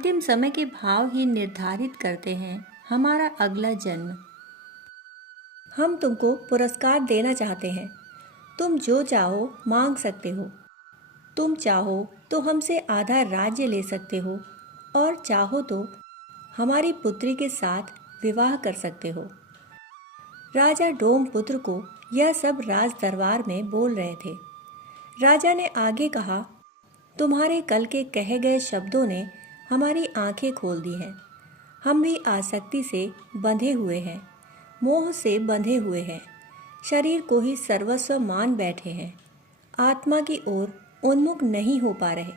अंतिम समय के भाव ही निर्धारित करते हैं हमारा अगला जन्म। हम तुमको पुरस्कार देना चाहते हैं। तुम जो चाहो मांग सकते हो। तुम चाहो तो हमसे आधा राज्य ले सकते हो और चाहो तो हमारी पुत्री के साथ विवाह कर सकते हो। राजा डोमपुत्र को यह सब राज दरबार में बोल रहे थे। राजा ने आगे कहा, तुम्हारे कल के कहे गए शब्दों ने हमारी आंखें खोल दी हैं। हम भी आसक्ति से बंधे हुए हैं, मोह से बंधे हुए हैं, शरीर को ही सर्वस्व मान बैठे हैं, आत्मा की ओर उन्मुख नहीं हो पा रहे।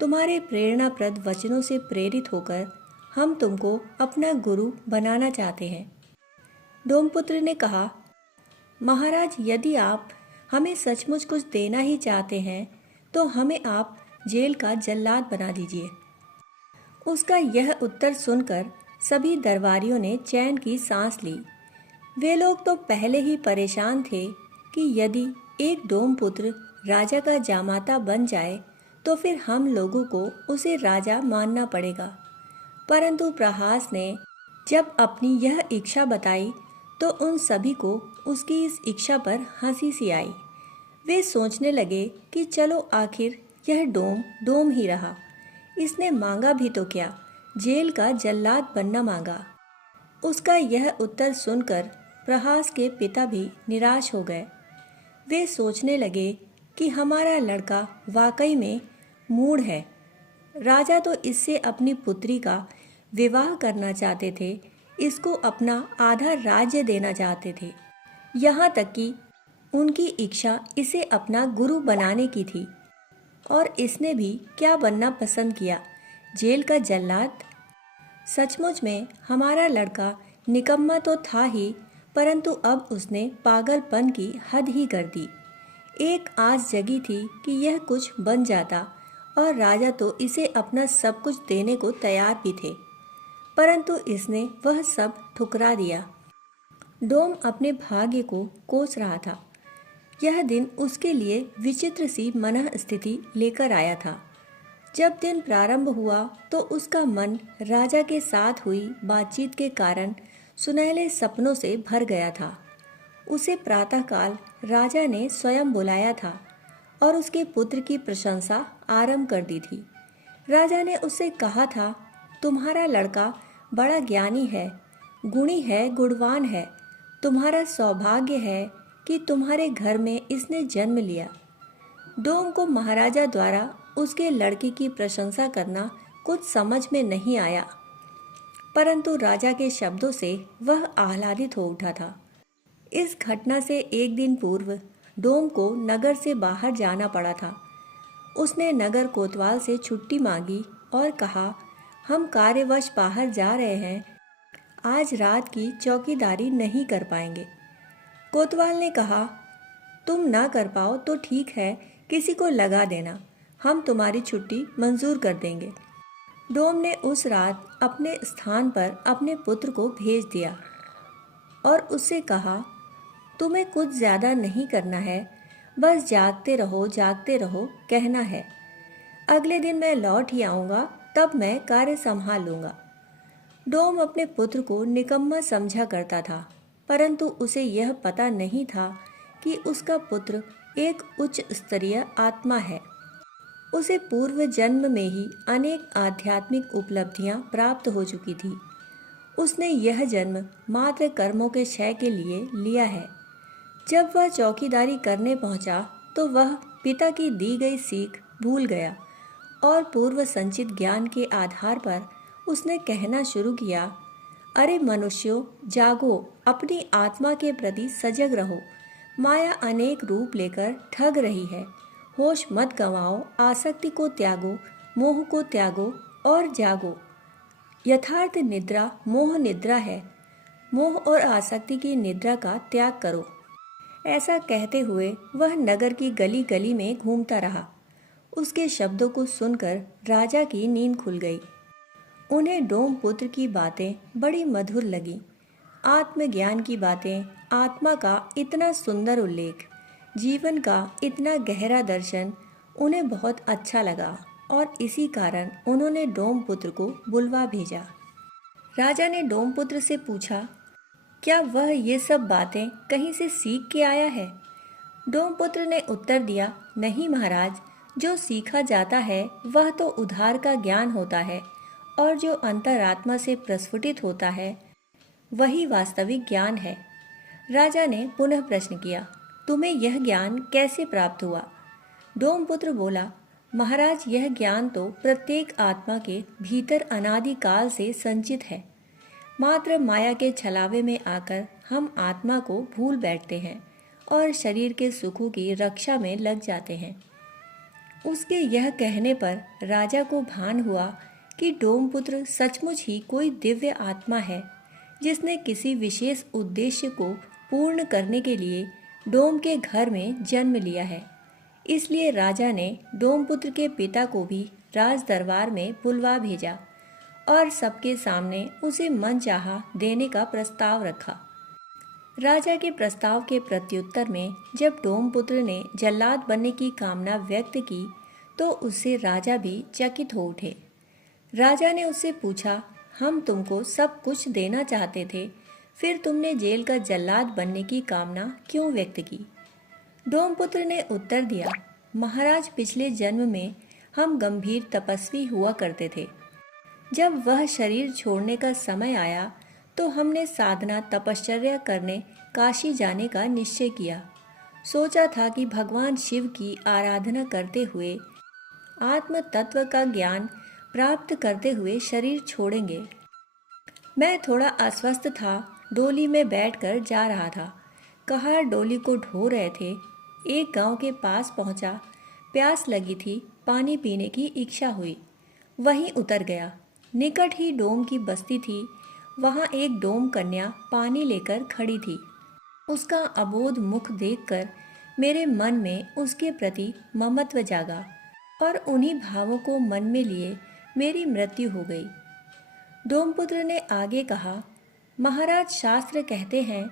तुम्हारे प्रेरणाप्रद वचनों से प्रेरित होकर हम तुमको अपना गुरु बनाना चाहते हैं। डोमपुत्र ने कहा, महाराज, यदि आप हमें सचमुच कुछ देना ही चाहते हैं तो हमें आप जेल का जल्लाद बना दीजिए। उसका यह उत्तर सुनकर सभी दरबारियों ने चैन की सांस ली। वे लोग तो पहले ही परेशान थे कि यदि एक डोमपुत्र राजा का जामाता बन जाए तो फिर हम लोगों को उसे राजा मानना पड़ेगा। परंतु प्रहास ने जब अपनी यह इच्छा बताई तो उन सभी को उसकी इस इच्छा पर हंसी सी आई। वे सोचने लगे कि चलो आखिर यह डोम ही रहा। इसने मांगा भी तो क्या, जेल का जल्लाद बनना मांगा। उसका यह उत्तर सुनकर प्रहास के पिता भी निराश हो गए। वे सोचने लगे कि हमारा लड़का वाकई में मूढ़ है। राजा तो इससे अपनी पुत्री का विवाह करना चाहते थे, इसको अपना आधा राज्य देना चाहते थे। यहाँ तक कि उनकी इच्छा इसे अपना गुरु बनाने की थी। और इसने भी क्या बनना पसंद किया, जेल का जल्लाद। सचमुच में हमारा लड़का निकम्मा तो था ही, परंतु अब उसने पागलपन की हद ही कर दी। एक आस जगी थी कि यह कुछ बन जाता और राजा तो इसे अपना सब कुछ देने को तैयार भी थे, परंतु इसने वह सब ठुकरा दिया। डोम अपने भाग्य को कोस रहा था। यह दिन उसके लिए विचित्र सी मनः स्थिति लेकर आया था। जब दिन प्रारंभ हुआ तो उसका मन राजा के साथ हुई बातचीत के कारण सुनहले सपनों से भर गया था। उसे प्रातःकाल राजा ने स्वयं बुलाया था और उसके पुत्र की प्रशंसा आरंभ कर दी थी। राजा ने उससे कहा था, तुम्हारा लड़का बड़ा ज्ञानी है, गुणी है, गुणवान है। तुम्हारा सौभाग्य है कि तुम्हारे घर में इसने जन्म लिया। डोम को महाराजा द्वारा उसके लड़के की प्रशंसा करना कुछ समझ में नहीं आया, परंतु राजा के शब्दों से वह आह्लादित हो उठा था। इस घटना से एक दिन पूर्व डोम को नगर से बाहर जाना पड़ा था। उसने नगर कोतवाल से छुट्टी मांगी और कहा, हम कार्यवश बाहर जा रहे हैं, आज रात की चौकीदारी नहीं कर पाएंगे। कोतवाल ने कहा, तुम ना कर पाओ तो ठीक है, किसी को लगा देना, हम तुम्हारी छुट्टी मंजूर कर देंगे। डोम ने उस रात अपने स्थान पर अपने पुत्र को भेज दिया और उससे कहा, तुम्हें कुछ ज़्यादा नहीं करना है, बस जागते रहो कहना है। अगले दिन मैं लौट ही आऊँगा, तब मैं कार्य संभाल लूँगा। डोम अपने पुत्र को निकम्मा समझा करता था, परंतु उसे यह पता नहीं था कि उसका पुत्र एक उच्च स्तरीय आत्मा है। उसे पूर्व जन्म में ही अनेक आध्यात्मिक उपलब्धियां प्राप्त हो चुकी थी। उसने यह जन्म मात्र कर्मों के क्षय के लिए लिया है। जब वह चौकीदारी करने पहुंचा तो वह पिता की दी गई सीख भूल गया और पूर्व संचित ज्ञान के आधार पर उसने कहना शुरू किया, अरे मनुष्यों, जागो, अपनी आत्मा के प्रति सजग रहो। माया अनेक रूप लेकर ठग रही है। होश मत गंवाओ, आसक्ति को त्यागो, मोह को त्यागो और जागो। यथार्थ निद्रा मोह निद्रा है। मोह और आसक्ति की निद्रा का त्याग करो। ऐसा कहते हुए वह नगर की गली गली में घूमता रहा। उसके शब्दों को सुनकर राजा की नींद खुल गई। उन्हें डोम पुत्र की बातें बड़ी मधुर लगी। आत्मज्ञान की बातें, आत्मा का इतना सुंदर उल्लेख, जीवन का इतना गहरा दर्शन उन्हें बहुत अच्छा लगा। और इसी कारण उन्होंने डोमपुत्र को बुलवा भेजा। राजा ने डोमपुत्र से पूछा, क्या वह ये सब बातें कहीं से सीख के आया है? डोमपुत्र ने उत्तर दिया, नहीं महाराज, जो सीखा जाता है वह तो उधार का ज्ञान होता है, और जो अंतरात्मा से प्रस्फुटित होता है वही वास्तविक ज्ञान है। राजा ने पुनः प्रश्न किया, तुम्हें यह ज्ञान कैसे प्राप्त हुआ? डोमपुत्र बोला, महाराज, यह ज्ञान तो प्रत्येक आत्मा के भीतर अनादिकाल से संचित है। मात्र माया के छलावे में आकर हम आत्मा को भूल बैठते हैं और शरीर के सुखों की रक्षा में लग जाते हैं। उसके यह कहने पर राजा को भान हुआ कि डोमपुत्र सचमुच ही कोई दिव्य आत्मा है, जिसने किसी विशेष उद्देश्य को पूर्ण करने के लिए डोम के घर में जन्म लिया है। इसलिए राजा ने डोमपुत्र के पिता को भी राज दरबार में बुलवा भेजा और सबके सामने उसे मनचाहा देने का प्रस्ताव रखा। राजा के प्रस्ताव के प्रत्युत्तर में जब डोमपुत्र ने जल्लाद बनने की कामना व्यक्त की तो उससे राजा भी चकित हो उठे। राजा ने उससे पूछा, हम तुमको सब कुछ देना चाहते थे, फिर तुमने जेल का जल्लाद बनने की कामना क्यों व्यक्त की? डोमपुत्र ने उत्तर दिया, महाराज, पिछले जन्म में हम गंभीर तपस्वी हुआ करते थे। जब वह शरीर छोड़ने का समय आया तो हमने साधना तपश्चर्या करने काशी जाने का निश्चय किया। सोचा था कि भगवान शिव की आराधना करते हुए आत्म तत्व का ज्ञान प्राप्त करते हुए शरीर छोड़ेंगे। मैं थोड़ा अस्वस्थ था, डोली में बैठकर जा रहा था। कहार डोली को ढो रहे थे। एक गांव के पास पहुंचा। प्यास लगी थी, पानी पीने की इच्छा हुई, वहीं उतर गया। निकट ही डोम की बस्ती थी। वहां एक डोम कन्या पानी लेकर खड़ी थी। उसका अबोध मुख देखकर मेरे मन में उसके प्रति ममत्व जागा और उन्हीं भावों को मन में लिए मेरी मृत्यु हो गई। डोमपुत्र ने आगे कहा, महाराज, शास्त्र कहते हैं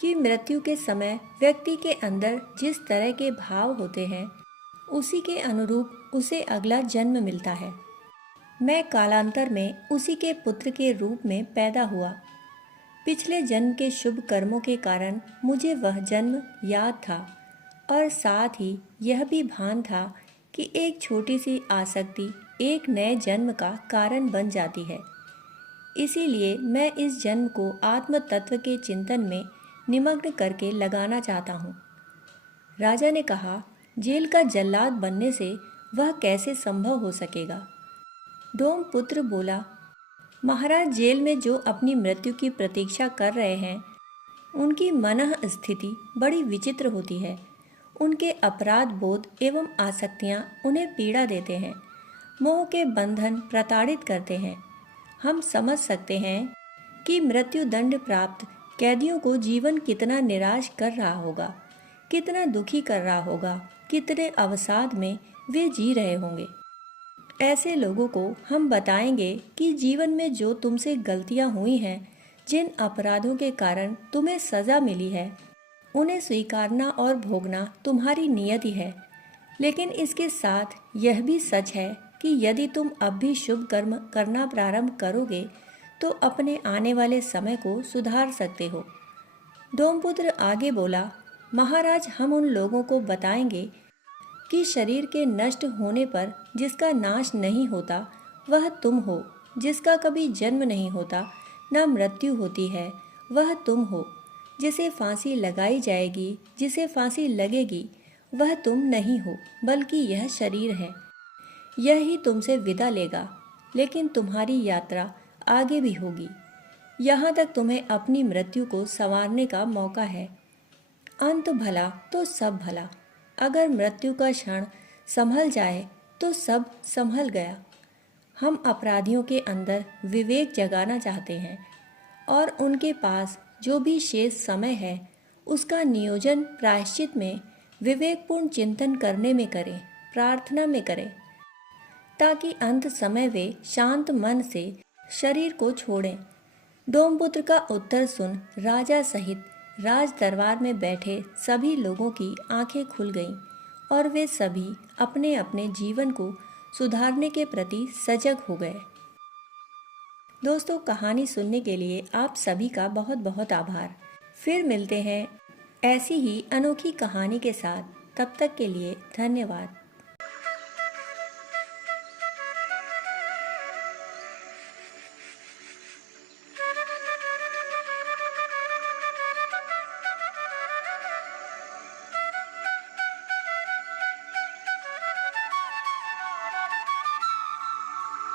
कि मृत्यु के समय व्यक्ति के अंदर जिस तरह के भाव होते हैं उसी के अनुरूप उसे अगला जन्म मिलता है। मैं कालांतर में उसी के पुत्र के रूप में पैदा हुआ। पिछले जन्म के शुभ कर्मों के कारण मुझे वह जन्म याद था और साथ ही यह भी भान था कि एक छोटी सी आसक्ति एक नए जन्म का कारण बन जाती है। इसीलिए मैं इस जन्म को आत्म तत्व के चिंतन में निमग्न करके लगाना चाहता हूँ। राजा ने कहा, जेल का जल्लाद बनने से वह कैसे संभव हो सकेगा? डोमपुत्र बोला, महाराज, जेल में जो अपनी मृत्यु की प्रतीक्षा कर रहे हैं उनकी मनः स्थिति बड़ी विचित्र होती है। उनके अपराध बोध एवं आसक्तियाँ उन्हें पीड़ा देते हैं, मोह के बंधन प्रताड़ित करते हैं। हम समझ सकते हैं कि मृत्यु दंड प्राप्त कैदियों को जीवन कितना निराश कर रहा होगा, कितना दुखी कर रहा होगा, कितने अवसाद में वे जी रहे होंगे। ऐसे लोगों को हम बताएंगे कि जीवन में जो तुमसे गलतियां हुई हैं, जिन अपराधों के कारण तुम्हें सज़ा मिली है, उन्हें स्वीकारना और भोगना तुम्हारी नियति है। लेकिन इसके साथ यह भी सच है कि यदि तुम अब भी शुभ कर्म करना प्रारंभ करोगे तो अपने आने वाले समय को सुधार सकते हो। डोमपुत्र आगे बोला, महाराज, हम उन लोगों को बताएंगे कि शरीर के नष्ट होने पर जिसका नाश नहीं होता वह तुम हो, जिसका कभी जन्म नहीं होता न मृत्यु होती है वह तुम हो, जिसे फांसी लगाई जाएगी, जिसे फांसी लगेगी वह तुम नहीं हो, बल्कि यह शरीर है। यह ही तुमसे विदा लेगा, लेकिन तुम्हारी यात्रा आगे भी होगी। यहाँ तक तुम्हें अपनी मृत्यु को संवारने का मौका है। अंत भला तो सब भला। अगर मृत्यु का क्षण संभल जाए तो सब संभल गया। हम अपराधियों के अंदर विवेक जगाना चाहते हैं और उनके पास जो भी शेष समय है उसका नियोजन प्रायश्चित में विवेकपूर्ण चिंतन करने में करें, प्रार्थना में करें, ताकि अंत समय वे शांत मन से शरीर को छोड़ें। डोमपुत्र का उत्तर सुन राजा सहित राज दरबार में बैठे सभी लोगों की आंखें खुल गईं और वे सभी अपने अपने जीवन को सुधारने के प्रति सजग हो गए। दोस्तों, कहानी सुनने के लिए आप सभी का बहुत बहुत आभार। फिर मिलते हैं ऐसी ही अनोखी कहानी के साथ। तब तक के लिए धन्यवाद।